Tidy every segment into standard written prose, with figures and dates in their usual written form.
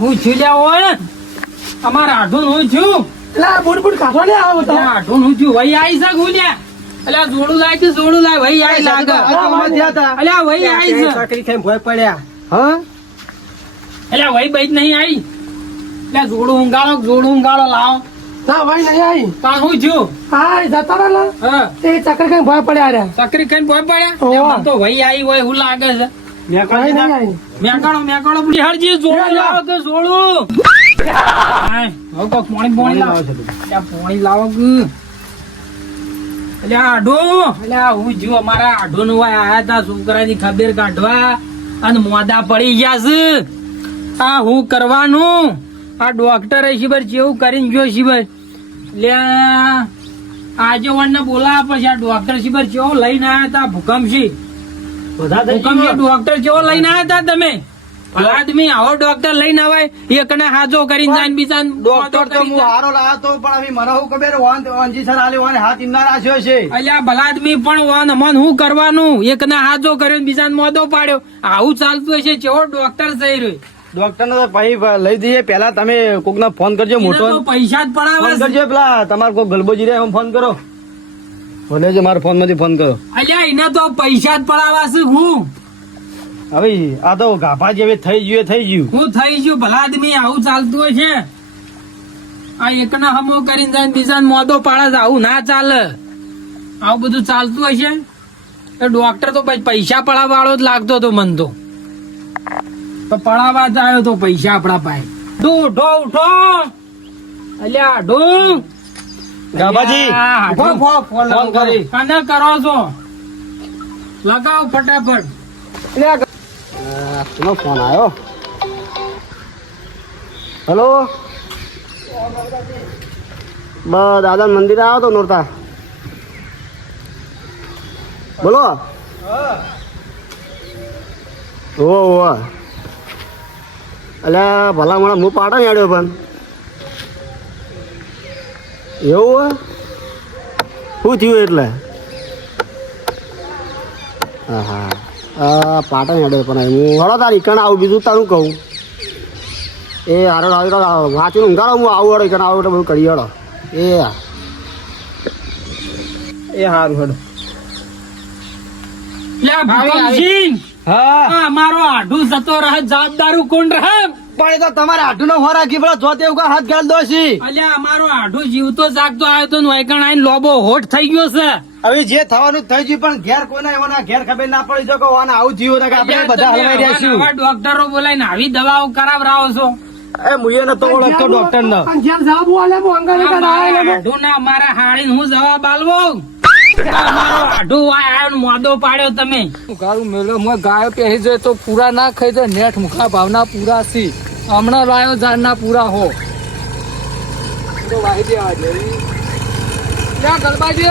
હું છું લ્યા અમારા આઢું હું છું આઢું હું છું ભાઈ આવી શક હું લ્યા અલ્યા જોડું લાય તો જોડું લાય ભાઈ આવી લાગે અલ્યા ભાઈ આવી છે ચાકરી ખાઈ ભોય પડ્યા અલ્યા ભાઈ બઈ નહીં આવી એટલે જોડું ઊંઘાળો લાવો ના ભાઈ નહીં આવી તા હું છું હા જતા રહ્યા હા તે ચક્કર કઈ ભોય પડ્યા રે ચકરી ખાઈને ભોય પડ્યા ઓવા. એમાં તો ભાઈ આવી હોય એવું લાગે છે ભાઈ નહીં આવી મેકાળો બિહારજી જોડું લાવો કે જોડું હાય હવે કોક પાણી લાવો ત્યાં પાણી લાવો કે અલ્યા આઢો અલ્યા હું જો અમારા આઢો નું આયા તા છોકરાની ખબર કાઢવા અને મોદા પડી ગયા છે આ હું કરવાનું આ ડોક્ટર શિબર જેવું કરીને ગયો શિબર લે આજે વન બોલાવા પછી આ ડોક્ટર શિબર કેવો લઈને આયા તા ભૂકંપસી ડોક્ટર કેવો લઈને આયા તા તમે આદમી આવો ડોક્ટર લઈને આવાય એકને હાજો કરીને જાય બીજા ડોક્ટર તો હું હારો લાવ્યો તો પણ હવે મને શું ખબર વાંજી સર આલે વાને હાથ ઇન્ના રાખ્યો છે અલ્યા ભલા આદમી પણ વાન મન હું કરવાનું એકને હાજો કર્યો ને બીજાને મોદો પાડ્યો આવું ચાલતું હશે કેવો ડોક્ટર થઈ રહ્યો ડોક્ટર ને તો ભાઈ લઈ દઈએ પેલા તમે કોક ને ફોન કરજો મોટો એને તો પૈસા જ ફોન પડાવે કરજો પેલા તમારે કોઈ ગલબોજી રે ફોન કરો ભલે છે મારા ફોન માંથી ફોન કરો અલ્યા એને તો પૈસા જ પડાવા છે હું હવે આ તો ગાભા જેવી થઈ ગયું હું થઈ ગયું ભલા આદમી આવું ચાલતું હોય છે આ એકના હમો કરીને જાય બીજાને મોદો પાડે છે આવું ના ચાલે આવું બધું ચાલતું હશે તો ડોક્ટર તો પછી પૈસા પડાવવા વાળો જ લાગતો હતો મન તો પડાવવા જ આવ્યો તો પૈસા આપડા પાસે ઉઠો અલ્યા ઢો ગાભાજી ફોન કરી કને કરો છો લગાવો ફટાફટ નો ફોન આવ્યો હેલો દાદા મંદિર આવ્યો તો નોરતા બોલો ઓ અલ્યા ભલા મને હું પાડો ને આડ્યો પણ એવું શું થયું એટલે હા પાટણ હેડે પણ હું હળો તારી કણ આવું બીજું તારું કહું એ હારો વાંચીને ઊંઘાડો હું આવું હળો કણ આવું એટલે બધું કરી હળો એ સારું હળો મારો આઢું જતો રહે જવાબદારું કોણ રહે પણ એ તો તમારે આઢું નો હોરા કી પેલો જોતે એવું હાથ ગાળ દો છે અલ્યા અમારો આઢું જીવતો જાગતો આવ્યો તો વાયકણ આઈને લોબો હોઠ થઈ ગયો છે હવે જે થવાનું થઈ ગયું પણ ઘેર કોઈના એવાના ઘેર ખબર ના પડી જો કે આને આવું થયું ને કે આપણે બધા હલવાઈ રહ્યા છીએ આવા ડોક્ટરો બોલાવીને આવી દવાઓ કરાવરાવો છો એ મુયે ને તો ઓળખતો ડોક્ટર ને આઢું ના અમારા હાડીને હું જવાબ આલવો અમારો આઢું આયો મોદો પાડ્યો તમે ગારું મેલો હું ગાયો પહેરી જાય તો પૂરા ના ખાઈ જાય નેઠ મુખા ભાવના પૂરા સી હમણાં લાયો જાનના પૂરા હો તો વાહી દેવા દે ક્યાં ગલબાજી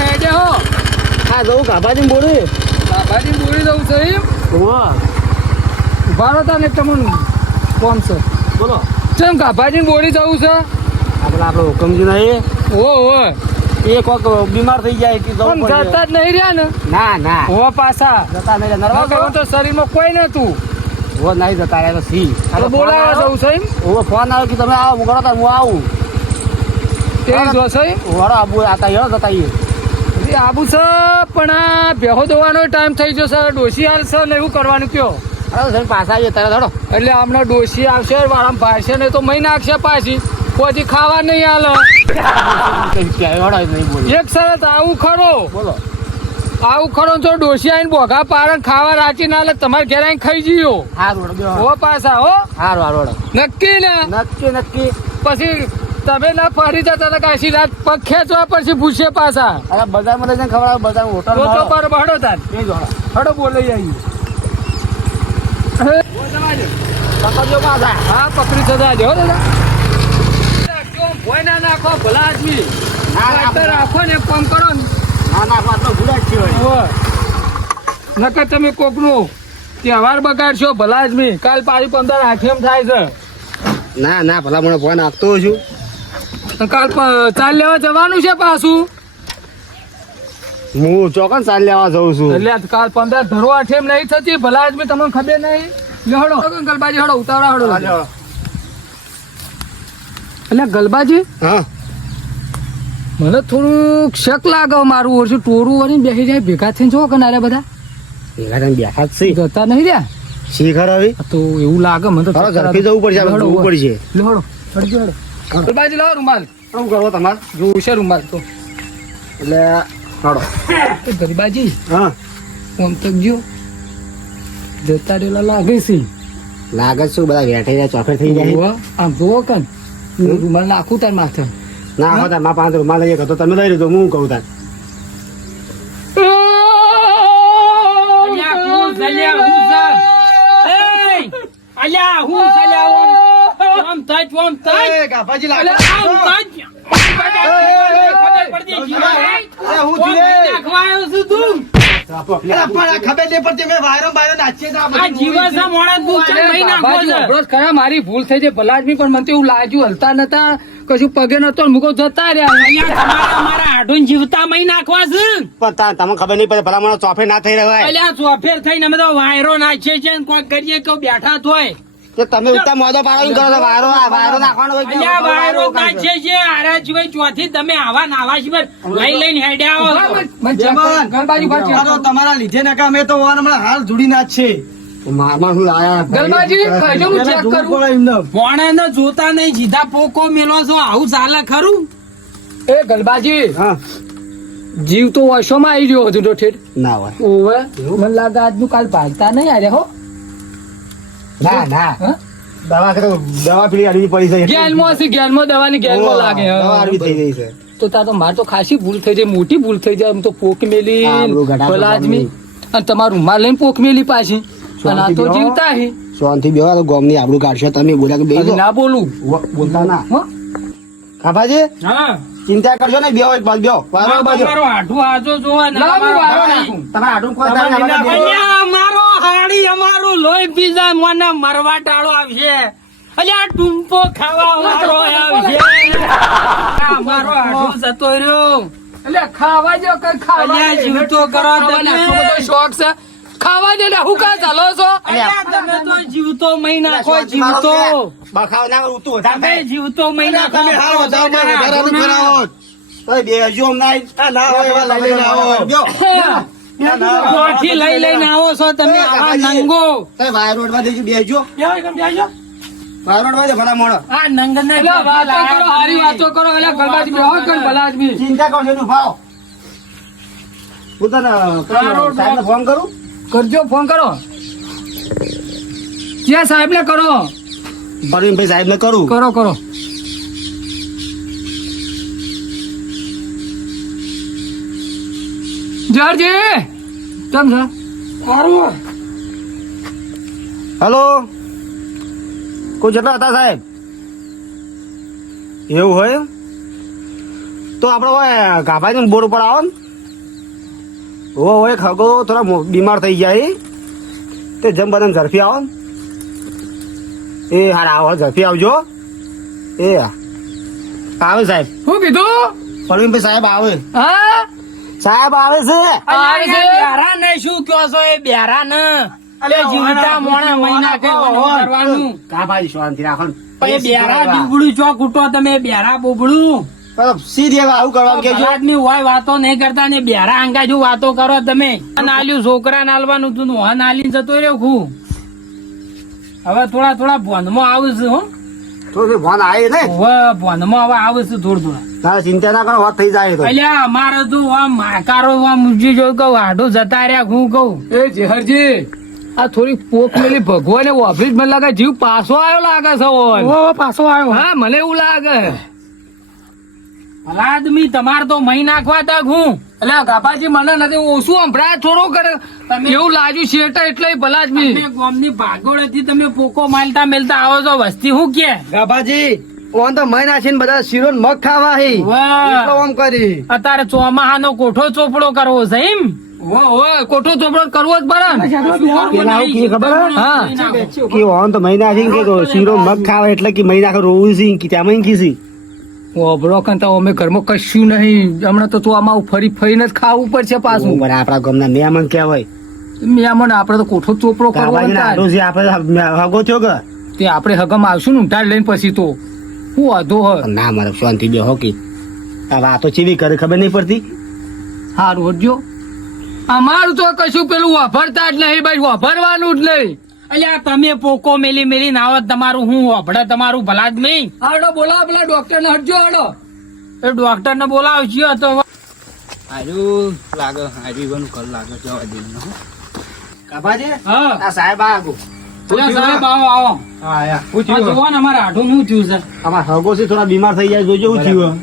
હેડે હો હા જવું ગાભાજી બોલી બાબાજી બોલી દઉં છે એમ ઉભા હતા ને તમને કોમ છે બોલો કેમ ગાભાજી બોલી જવું છે આપડે હુકમજી નહીં ઓ એ કોક બીમાર થઈ જાય કે જવું પણ પડે. જતા જ નહીં રહ્યા ને ના હો પાછા જતા નહીં નરવા કહું તો શરીરમાં કોઈ નતું ઓ નહીં જતા રહ્યા તો સી તો બોલાવા જવું છે એમ ઓ ફોન આવ્યો કે તમે આવો મુગડો હું આવું તેવી જોશે વાળો આબુ આતા યો જતા આબુ છે પણ આ ભેહો દોવાનો ટાઈમ થઈ જશે ડોસી હાલશે ને એવું કરવાનું કયો અરે પાછા આવીએ તારે ધડો એટલે હમણાં ડોસી આવશે વાળા ભાષે ને તો મહી નાખશે પાછી પછી ખાવા નહીં હાલ એક શરત આવું ખરો બોલો આવું ખરો જો ડોસી આવીને બોઘા પારણ ખાવા રાચી ના લે તમારે ઘેર આવીને ખાઈ જઈયો હારું હો પાછા હો હારું નક્કી ને નક્કી પછી તમે ના ફરી જતા હતા કાશી રાત પગ ખેંચવા પછી પૂછે પાછા અરે બજારમાં લઈ જઈને ખવડાવ બજાર હોટલ તો પર બહડો તાર હડો બોલાઈ આવી પકડજો પાછા હા પકડી સદા જો દાદા ભોય ના નાખો ભલા આદમી રાખો ને કામ કરો ને ના પાછો ભૂલા જ છે નકર તમે કોકનું તહેવાર બગાડશો ભલા આદમી કાલ પાછી 15 આઠમ થાય છે ના ભલા મને ફોન આપતો છું કાલ ચાલ લેવા જવાનું છે પાછું હું ચોકન ચાલ લેવા જઉં છું એટલે કાલ 15 ધરવા ઠેમ નહીં થતી ભલા આદમી તમને ખબર નહીં લેહડો ગલબાજી હડો ઉતાવળા હડો એટલે ગલબાજી હા મને થોડુંક શક લાગે મારું ઓછું ટોરું વળી બેસી જાય ભેગા થઈને જો કનારે બધા ભેગા થઈને બેઠા જ છે જતા નહીં રહ્યા શી ખર હવે તો એવું લાગે મને તો હવે ઝડપી જવું પડશે આપણે જોવું પડશે લેહડો હડજો હડો ગલબાજી લાવો રૂમાલ શું કરવો તમારે જોવું છે રૂમાલ તો એટલે હાડો ગલબાજી હા ફોન તો ગયો જતા રહેલા લાગે છે લાગે છે શું બધા બેઠે જાય ચોફે થઈ જાય ઓવા, આમ જોવો કન રૂમાલ નાખું તાર માથે ના હોતા માં 5 રૂમાલ લઈએ તો તમે લઈ લીધો હું કહું તાર અલ્યા હું ઝલ્યા હું ઝ એ અલ્યા હું ઝલ્યા ઓમ તજ ગાભાજી આમ તજ ખબર પડતી જીવા હું કોણ નાખવાયો છું તું ખબર નહીં પડતી મેં વાયરો બાયરો નાચીએ આ જીવા સા મોણા તું ચમ મહી નાખો છે અબરોજ ખરા મારી ભૂલ થઈ છે ભલાદમી પણ મને તો એવું લાગ્યું હલતા નતા કશું પગે નતો ને મુકો જતા રહ્યા અલ્યા તમારા અમારા આઢું જીવતા મહી નાખવા છે પણ તમને ખબર નહીં પડે ભલામણો ચોફે ના થઈ રહ્યો અલ્યા ચોફેર થઈને અમે તો વાયરો નાખીએ છીએ ને કોઈ કરીએ કે બેઠા તોય તો તમે ઉત્તમ મોદો પાડવાનું કરો છો વાયરો નાખવાનો હોય અલ્યા વાયરો નાખીએ છીએ આરા સિવાય ચોથી તમે આવા નાવા સિવાય લઈ લઈને હેડ્યા આવો મને check કરો. ગલબાજી પર check કરો. તમારા લીધે ને અમે તો હમણાં હાલ જોડી ના જ છે મારમાં શું લાયા ગલબાજી કહેજો હું check કરું. ભોણે ને જોતા નહીં સીધા પોકો મેલો છો આવું ચાલે ખરું એ ગલબાજી હા જીવ તો વર્ષોમાં આવી રહ્યો હતો તો ઠેઠ ના હોય ઓવે મને લાગે આજનું કાલ ભાગતા નહીં આરે હો ના ના હા? દવા પેલી અડવી પડી છે ગેલમાં હશે ગેલમાં દવાની ગેલમાં લાગે દવા અડવી થઈ હા. ગઈ છે તો તાર તો માર તો ખાસી ભૂલ થઈ જાય મોટી ભૂલ થઈ જાય એમ તો પોક મેલી હા, આપણું ગઢા તો ભલાદમી અને તમારું રૂમાલ લઈને પોક મેલી પાછી અને આ તો શાંતિ જીવતા હે શાંતિ બેવા તો ગોમની આબરૂ કાઢશો તમે બોલ્યા કે બેસી હજી ના બોલું બોલતા ના હો? કાભાજી હા ચિંતા કરશો ને બેહો એક બાજુ બેહો વારો બાજુ તમારો આઢું આજો જોવા ને લાવ અમારો વારો હાડી. નાખું. તમારા આડું કોઈ તારે ના બેહો. અલ્યા અમારો હાડી અમારું લોહી પીઝા મને મરવા ટાળો આવશે અલ્યા ટૂંપો ખાવા વાળો આવશે આ અમારો આઢું જતો રહ્યો એટલે ખાવા જો કઈ ખાવા અલ્યા દે. જીવતો કરો ખાવાને તમે. આટલો બધો શોખ છે ખાવા દે ને હું કા ચાલો છો અલ્યા તમે તો જીવતો મહી નાખો જીવતો બખાવ ના કરું, તું વધારે તમે થાય. જીવતો મહી નાખો તમે હાલ વધાવો, મારે વધારાનું કરાવો. ઓય બેહજો હમણાં. ના હોય એવા લઈ લઈને આવો. બેહો. કોઠી લઈ લઈને આવો છો તમે આવા નંગો તમે વાયર રોડમાં દેજો, બેહજો. આ વાયર રોડમાં દે ભલા મોણો. નંગને એટલે વાતો કરો હારી વાતો કરો એટલે ગલબાજી બેહો કર ભલાદમી ચિંતા કરશો નહીં, ભાવ. હું તને સાહેબને ફોન કરું. કરજો ફોન કરો જ્યાં સાહેબ ને કરો પરવીનભાઈ સાહેબને કરું. કરો કરો જરજી કેમ છે હલો, કોઈ જતા હતા સાહેબ? એવું હોય તો આપડે હોય ગાભાઈ બોર્ડ ઉપર આવો ને. હોય ખગો થોડા બીમાર થઈ જાય તે જમ બધાને ઝડપી આવો ને. એ હારા આવો, ઝડપી આવજો. એ આવે સાહેબ, શું કીધું પરવીનભાઈ સાહેબ આવે. હા સાહેબ આવે છે. આવે છે. બેરા ને શું કહો છો એ બેરા ને અલે જીવતા મોણા મહિના કે કરવાનું ગાભાઈ શાંતિ રાખો ને. પણ એ બેરા બીબડું ચોક ઉઠો તમે બેરા બોબડું સીધી આવું કરવાનું કેજો. આદમી હોય વાતો નહીં કરતા ને બેરા અંગા જો વાતો કરો તમે નાલ્યું છોકરા નાલવાનું તું વહન નાલી જતો રહ્યો ખું હવે થોડા થોડા ભોંધમાં આવું છું હો થોડું ફોન આવે ને. હવે ભોંધમાં હવે આવું છું થોડું થોડા ના ચિંતા ના કરો, વાત થઈ જાય તો. અલ્યા અમારે તો આમ માકારો આમ મૂજી જો કહું આઢું જતા રહ્યા હું કહું એ જેહરજી આ થોડી પોક મેલી ભગવાને ઓફિસ મને લાગે જીવ પાછો આવ્યો લાગે છે ઓય. પાછો આવ્યો હા મને એવું લાગે ભલા આદમી તમારે તો મહી નાખવા તક હું એટલે ગાભાજી મને નથી ઓછું સંભળાય થોડું કરે એવું લાગ્યું શેટા એટલે ભલાદમી તમે ગામની ભાગોળેથી તમે પોકો માલતા મેલતા આવો છો વસ્તી હું કે ગાભાજી ઓન તો મહિના છે ને બધા શીરો ને મગ ખાવા હે વાહ. એટલો આમ કરી અત્યારે ચોમાહાનો કોઠો ચોપડો કરવો છે એમ કોઠો ચોપડો કરવો જ પડે ને. પેલા આવું કે ખબર હે? હા કે ઓન તો મહિના છે કે તો શીરો મગ ખાવા એટલે કે મહિના રોવું છે કે ત્યાં મહિન કીસી ઓબળો કન તો અમે ઘરમાં કશું નહીં હમણાં તો તું આમાં ફરી ફરીને જ ખાવું પડશે પાછું પણ આપણા ગામના મહેમાન કહેવાય મેમન આપણે તો કોઠો ચોપડો કરવો કાબાજીના તાર. આડો છે આપણે હગો થયો કે તે આપણે હગમ આવશું ને ઉંટાડ લઈને પછી તો હું વાંધો હ ના મારે શાંતિ બે હોકી આ વાતો ચીવી કરે ખબર નહીં પડતી સારું હટજો અમારું તો કશું પેલું વાપરતા જ નહીં ભાઈ વાપરવાનું જ નહીં અલ્યા તમે પોકો મેલી મેલી નાવો તમારું હું વાપડે તમારું ભલા જ નહીં. હાડો બોલાવો પેલા ડોક્ટર ને હટજો હાડો એ ડોક્ટર ને બોલાવજો તો હારું લાગે હારી કલ લાગે જવા દે કાબાજી હા આ સાહેબ આ આગો અલ્યા સાહેબ આવો આવો હા આયા આ જુઓ ને અમારા આઢું શું થયું છે. આમાં હગો છે થોડા બીમાર થઈ જાય જોજો શું થયું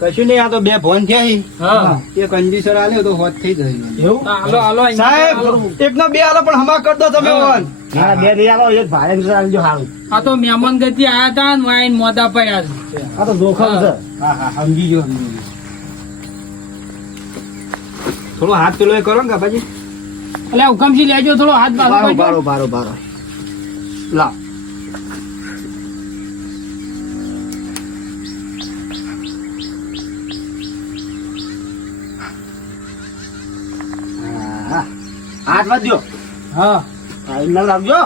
કશું નહીં આ તો બે ફોન થયા હા એ કંડીશન આલ્યો તો હોત થઈ જાય એવું હાલો હાલો સાહેબ એક નો બે આલો પણ હમા કર દો તમે ઓન ના બે નહીં આલો એક ભાડે આલજો સારું આ તો મહેમાન ગતિ આયા હતા ને વાઈન મોદા પડ્યા છે. આ તો જોખમ છે હા હા સમજી ગયો થોડો હાથ પેલો એ કરો ને કાપાજી અલ્યા હુકમજી લેજો થોડો હાથ બાજુ બારો કરજો. બારો બારો બારો લા હા, હાથ વધ્યો હા ના લાવજો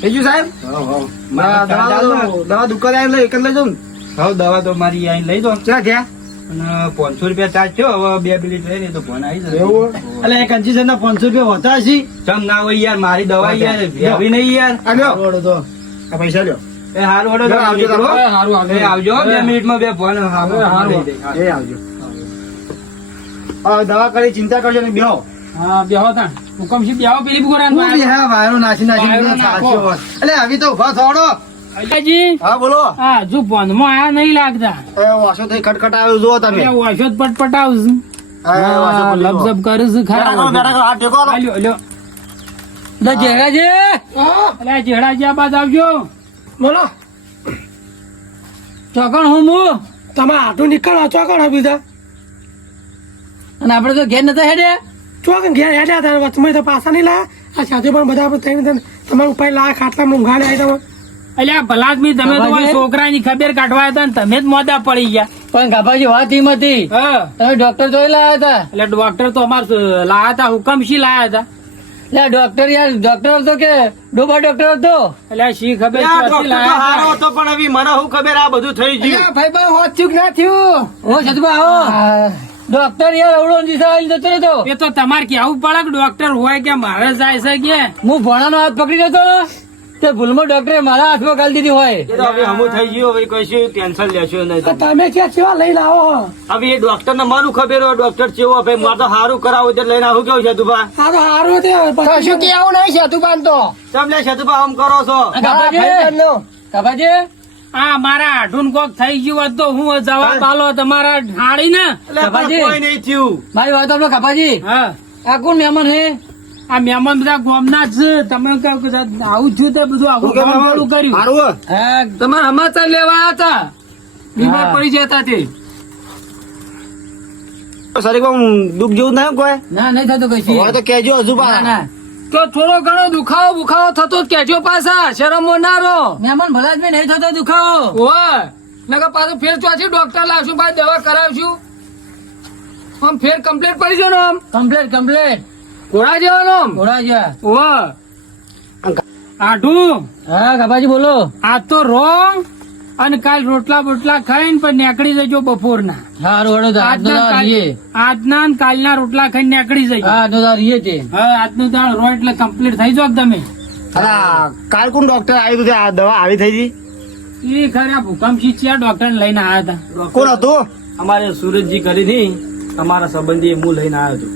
થઈ ગયું સાહેબ દવા દુકાને આવીને લઈ એક જ લઈ જાઉં હવે દવા તો મારી અહીં લઈ દો ક્યાં ગયા અને 500 રૂપિયા ચાર્જ થયો હવે 2 મિનિટ રહી તો ફોન આવી જશે એવું એટલે એક કંચી ના 500 રૂપિયા હોતા છે ચમ ના હોય યાર મારી દવા યાર આવી નહીં યાર આવ્યો તો આ પૈસા લ્યો એ હારું હોડો જો આવજો તમે. એ હારું આવજો. એ આવજો 2 મિનિટમાં બે ફોન હારું. એ આવજો દવા કરી ચિંતા કરજો ને બેહો હા બેહો તા હુકમજી બેહો પેલી બુરાન હા વાયરો નાસી વાયરો નાખો. એટલે આવી તો ઉભા થોડો અલ્યાજી હા બોલો હા જો ફોનમાં આયા નહીં લાગતા એ વાસો થઈ ખટખટ આવ્યો જુઓ તમે અલ્યા વાસો જ પટપટાવું લપઝપ કરું છું ખરા હાથ ટેકો આલો. આલ્યો આલ્યો લે જેરાજી અલ્યા જેડાજી આ બાદ આવજો બોલો ચોકણ હું હું તમે આટું નીકળો ચોકણ બીજા અને આપડે તો ઘેર નતા હેડે ચોકણ ઘેર હેડ્યા હતા વચમાં તો પાછા નહીં લાયા આ સાથે પણ બધા આપણે થઈને તમારું ઉપર લાયા ખાટલા ઊંઘાને આવી તમે અલ્યા ભલા આદમી તમે તો મારા છોકરાની ખબર કાઢવા હતા ને તમે જ મોદા પડી ગયા પણ ગાભાજી વાત એમ હતી હા તમે ડોક્ટર જોઈ લાયા હતા એટલે ડોક્ટર તો અમાર લાયા હતા હુકમશી લાયા હતા એટલે ડોક્ટર યાર ડોક્ટર હતો કે ડોબા ડોક્ટર હતો એટલે શી ખબર ચોથી લાયા હતા. હતો પણ હવે મને શું ખબર આ બધું થઈ ગયું ભાઈ ભાઈ હોત ચૂક ના થયું ઓ સદબા આવો ડોક્ટર યાર અવળો દિશા આવી જતો રહ્યો એ તો તમારે કેવું પડે કે ડોક્ટર હોય કે મારે જાય છે કે હું ભણાનો હાથ પકડી જતો ને તે ભૂલમાં ડોક્ટરે મારા હાથમાં ગાલી દીધી હોય એ તો હવે હમું થઈ ગયું હવે કશું ટેન્શન લેશો નહીં તમે ક્યાં કેવા લઈને આવો હવે એ ડોક્ટર ને મારું ખબર હોય ડોક્ટર ચેવો ભાઈ મારે તો સારું કરાવું એટલે લઈને આવું કેવું છે તુભા સારું સારું કશું કેવું નહીં છે તું બાંધતો ચમ લે છે તુભા આમ કરો છો કાબાજી આ મારા આઢુન કોક થઈ ગયું હોત તો હું જવાબ આલો તમારા હાડી ને એટલે પણ કોઈ નહીં થયું મારી વાત આપડે કાબાજી હા આ કોણ મહેમાન હે આ મહેમાન બધા ગોમના જ છે તમે કહો કે આવું થયું તે બધું આવું ગોમવાળું કર્યું સારું હો. તમારે સમાચાર લેવા હતા બીમાર પડી જતા તે શરીરમાં દુઃખ જેવું ના કોઈ ના નહીં થતું કશું હોય તો કહેજો હજુ ના પા ના તો થોડો ઘણો દુખાવો બુખાવો થતો જ કેજો પાછા શરમ ના રહો મહેમાન ભલા જ નહીં થતો દુખાવો ઓય નકર પાછું ફેર ચોથી ડોક્ટર લાવશું ભાઈ દવા કરાવશું આમ ફેર કમ્પ્લીટ પડી ગયો ને આમ કમ્પ્લીટ ઘોડા જેવાનો ઘોડા જેવા આઢું હા કાબાજી બોલો આ તો રોંગ અને કાલ રોટલા બોટલા ખાઈને પણ નીકળી જજો બપોરના સારું હળો આજના ને કાલના રોટલા ખાઈને નીકળી જજો રહીએ તે હા આજનું દાળ રો એટલે કમ્પ્લીટ થઈ જાવ તમે અલા કાલ કોણ ડોક્ટર આવ્યું હતું આ દવા આવી થઈ હતી એ ખરા ભૂકંપથી ચિયા ડોક્ટર ને લઈને આવ્યા હતા કોણ હતું અમારે સુરજજી કરી હતી અમારા સંબંધી હું લઈને આવ્યો હતો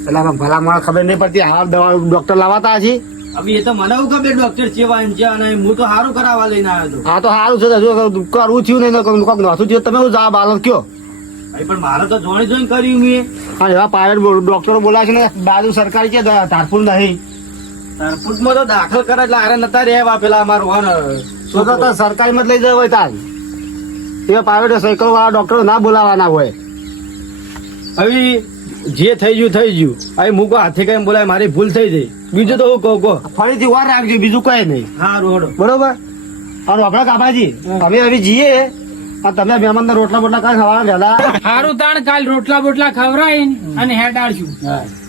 એટલે આમાં ભલા મને ખબર નહીં પડતી આ દવા ડોક્ટર લાવતા હશે હવે એ તો મને એવું ખબર ડોક્ટર ચેવા ને ચેવા નહીં હું તો સારું કરાવવા લઈને આવ્યો હતો હા તો સારું છે હજુ કરવું થયું નહીં કોઈક નહોતું થયું તમે શું જવાબ આલો કયો ભાઈ પણ મારે તો જોઈ જોઈને કર્યું મેં હા એવા પ્રાઇવેટ ડોક્ટરો બોલાશે ને બાજુ સરકારી છે ધારપુર નહીં તારપુટમાં તો દાખલ કરે એટલે આરે નતા રહેવા પેલા અમારું તો તો સરકારીમાં જ લઈ જવા હોય તાર એવા પ્રાઇવેટ સાયકલ વાળા ડોક્ટરો ના બોલાવાના હોય હવે જે થઈ ગયું અહીં મૂકો હાથે કઈ બોલાય મારી ભૂલ થઈ જઈ બીજું તો હું કહું કહો ફરીથી વાર રાખજો બીજું કઈ નહીં હા રોડો બરોબર અને આપણા કાપાજી અમે હવે જઈએ અને તમે મહેમાન રોટલા બોટલા કાંઈ ખાવાના વહેલા હારું તાણ કાલ રોટલા બોટલા ખવરાઈને અને હેડાડશું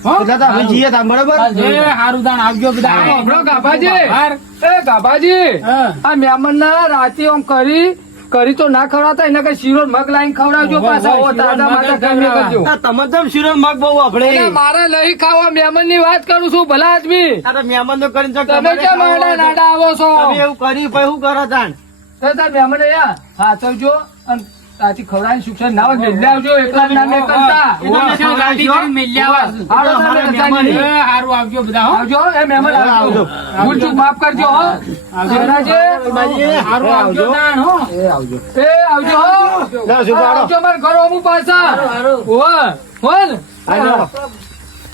હો? એટલે તો અમે જઈએ તાન બરોબર એ હારું તાણ આવજો બધા હમણાં ગાભાજી બહાર. એ ગાભાજી હા. આ મહેમાન ના રાતે આમ કરી તો ના ખવડાવતા એને કઈ શીરો ને મગ લાઈન ખવડાવજો પાછા શીરો ઓ ને તાજા મગ માજા જ ખાઈને ખવડાવવા. કરજો. આ તમે જેમ શીરો ને મગ બહુ એટલે આપણે મારે નહીં ખાવા મહેમાન ની વાત કરું છું ભલા આદમી મહેમાન તો કરીને તમે કેમ આડા નાડા આવો છો એવું કરી પછી શું કરો તાણ તો તાર મહેમાન અહીંયા સાચવજો અને તાથી ખવડાવીને સુખસાન ના હોય મેલ્લે આવજો એકલા જ ના મેં કરતા એ તો મેં ગાડી કરીને મેલ્યા આવા. હાલો, અમારે તમે મહેમાન રજાની. એ હારું આવજો બધા હો. આવજો એ મહેમાન આવજો ભૂલ ચૂક માફ કરજો હો મહારાજે. હારું આવજો તાણ હો. એ આવજો એ આવજો હો. ના, શું કરો? આવજો મારા ઘર અમુક પાછા હોલ હાલો.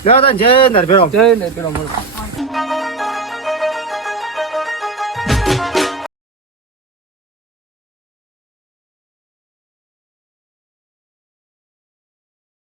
લ્યો તાન, જય નરભેરો જય ને પેલો મળો